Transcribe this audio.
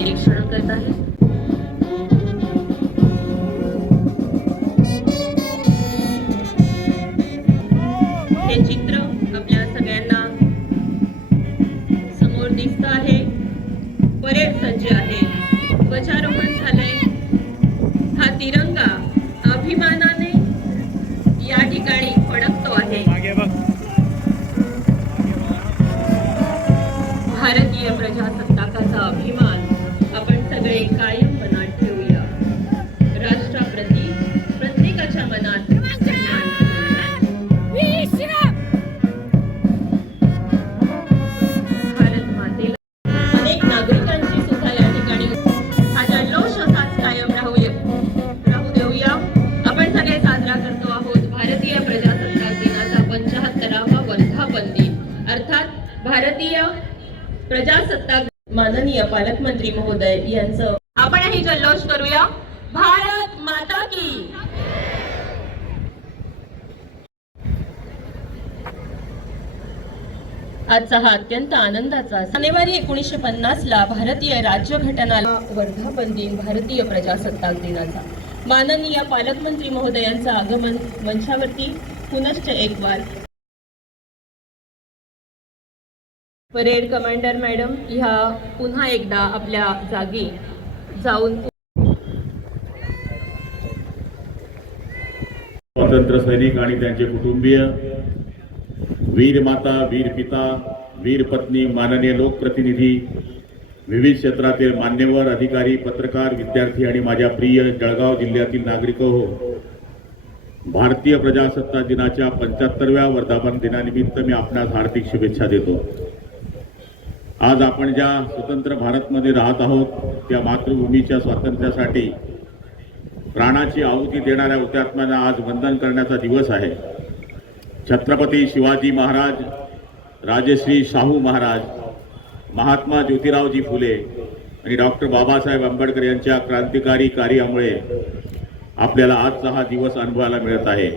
निरीक्षण करत आहे. हे चित्र आपल्या सगळ्यांना समोर दिसत आहे. परेड सज्ज आहे. ध्वजारोहण झालंय. हा तिरंगा अभिमानाने या ठिकाणी फडकतो आहे. भारतीय प्रजासत्ताकाचा अभिमान. सगळे कायम मनात ठेवूया. राष्ट्राप्रती प्रत्येकाच्या मनात सन्मान भारत मातेला अनेक नागरिकांची सुद्धा या ठिकाणी जल्लोष असाच कायम राहू राहू देऊया. आपण सगळे साजरा करतो आहोत भारतीय प्रजासत्ताक दिनाचा पंचाहत्तरावा वर्धापन दिन. अर्थात भारतीय प्रजासत्ताक माननीय पालकमंत्री महोदय यांचं. आपणही जल्लोष करूया. भारत माता की. आजचा हा अत्यंत आनंदाचा जानेवारी एकोणीसशे पन्नास ला भारतीय राज्यघटनाला वर्धापन दिन भारतीय प्रजासत्ताक दिनाचा. माननीय पालकमंत्री महोदयांचं आगमन मंचावरती पुनश्च एक वार परेड कमांडर मॅडम ह्या पुन्हा एकदा आपल्या जागी जाऊन स्वातंत्र्य सैनिक आणि त्यांचे कुटुंबीय वीर माता वीर पिता वीर पत्नी माननीय लोकप्रतिनिधी विविध क्षेत्रातील मान्यवर अधिकारी पत्रकार विद्यार्थी आणि माझ्या प्रिय जळगाव जिल्ह्यातील नागरिक हो भारतीय प्रजासत्ताक दिनाच्या पंच्याहत्तरव्या वर्धापन दिनानिमित्त मी आपणास हार्दिक शुभेच्छा देतो. आज आपण ज्या स्वतंत्र भारतमध्ये राहत आहोत त्या मातृभूमीच्या स्वातंत्र्यासाठी प्राणाची आहुती देणाऱ्या हुतात्म्यांना आज वंदन करण्याचा दिवस आहे. छत्रपती शिवाजी महाराज राजश्री शाहू महाराज महात्मा ज्योतिरावजी फुले आणि डॉक्टर बाबासाहेब आंबेडकर यांच्या क्रांतिकारी कार्यामुळे आपल्याला आजचा हा दिवस अनुभवायला मिळत आहे.